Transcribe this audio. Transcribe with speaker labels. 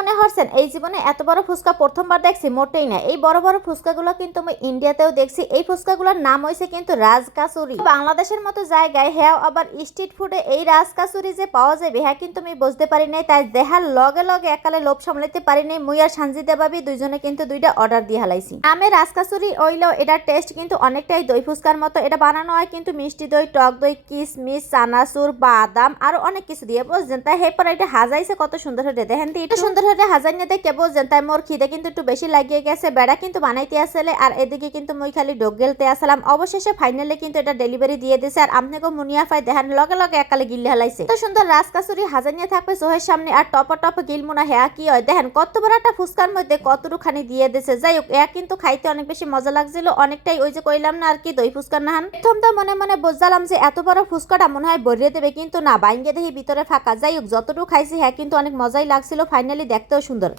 Speaker 1: মনে হচ্ছেন, এই জীবনে এত বড় ফুচকা প্রথমবার দেখছি, মোটেই না। এই বড় বড় ফুচকাগুলো কিন্তু আমি ইন্ডিয়াতেও দেখছি। এই ফুচকাগুলোর নাম হয়েছে কিন্তু রাজকাচুরি। বাংলাদেশের মতো জায়গায় হ্যাঁ আবার স্ট্রিট ফুডে এই রাজকাচুরি যে পাওয়া যাবে হ্যাঁ কিন্তু আমি বুঝতে পারি নাই। তাই দেখার লগে লগে একালে লোভ সামলাইতে পারি নাই। মুই আর সানজিদা ভাবি দুইজনে কিন্তু দুইটা অর্ডার দিয়ে হালাইছি। আমি রাজকাচুরি ওইলেও এটার টেস্ট কিন্তু অনেকটাই দই ফুচকার মতো। এটা বানানো হয় কিন্তু মিষ্টি দই, টক দই কিশমিশ চানাচুর, বাদাম, আরও অনেক কিছু দিয়ে, বুঝছেন? তাই হেপর এটা হাজাইছে, কত সুন্দর হয়ে দেখেন তো এটা সুন্দর হয়ে হাজাই না দেখে বুঝছেন তাই মোর খিদে কিন্তু একটু বেশি লাগিয়ে গেছে, বেড়া কিন্তু বানাইতে আসলে আর এদিকে কিন্তু মুই খালি ডোক গেলতে আসলাম অবশেষে ফাইনালে কিন্তু এটা ডেলিভারি দিয়ে দিছে, আর আপনাকে মুনিয়া ফাই দেখেন লগে লগে একালে গিল্লে হালাইছে। তো সুন্দর রাজকাচুরি হাজানিয়া থাকবে সোহের সামনে, আর টপ টপ গিলমুনা হেয়া কি হয়? দেখেন কত বড় একটা ফুচকার মধ্যে কতটুখানি দিয়ে দিছে? যাই হোক, এয়া কিন্তু খাইতে অনেক বেশি মজা লাগছিল, অনেকটাই ওই যে কইলাম না আর কি, দই ফুচকা নাহান। প্রথম তো মনে মনে বুঝলাম যে এত বড় ফুচকাটা মনে হয় ভরিয়ে দেবে কিন্তু না, বাইঙ্গে দেখি ভিতরে ফাঁকা। যাই হোক, যতটুকু খাইছি হ্যাঁ কিন্তু অনেক মজাই লাগছিল। ফাইনালি দেখতেও সুন্দর।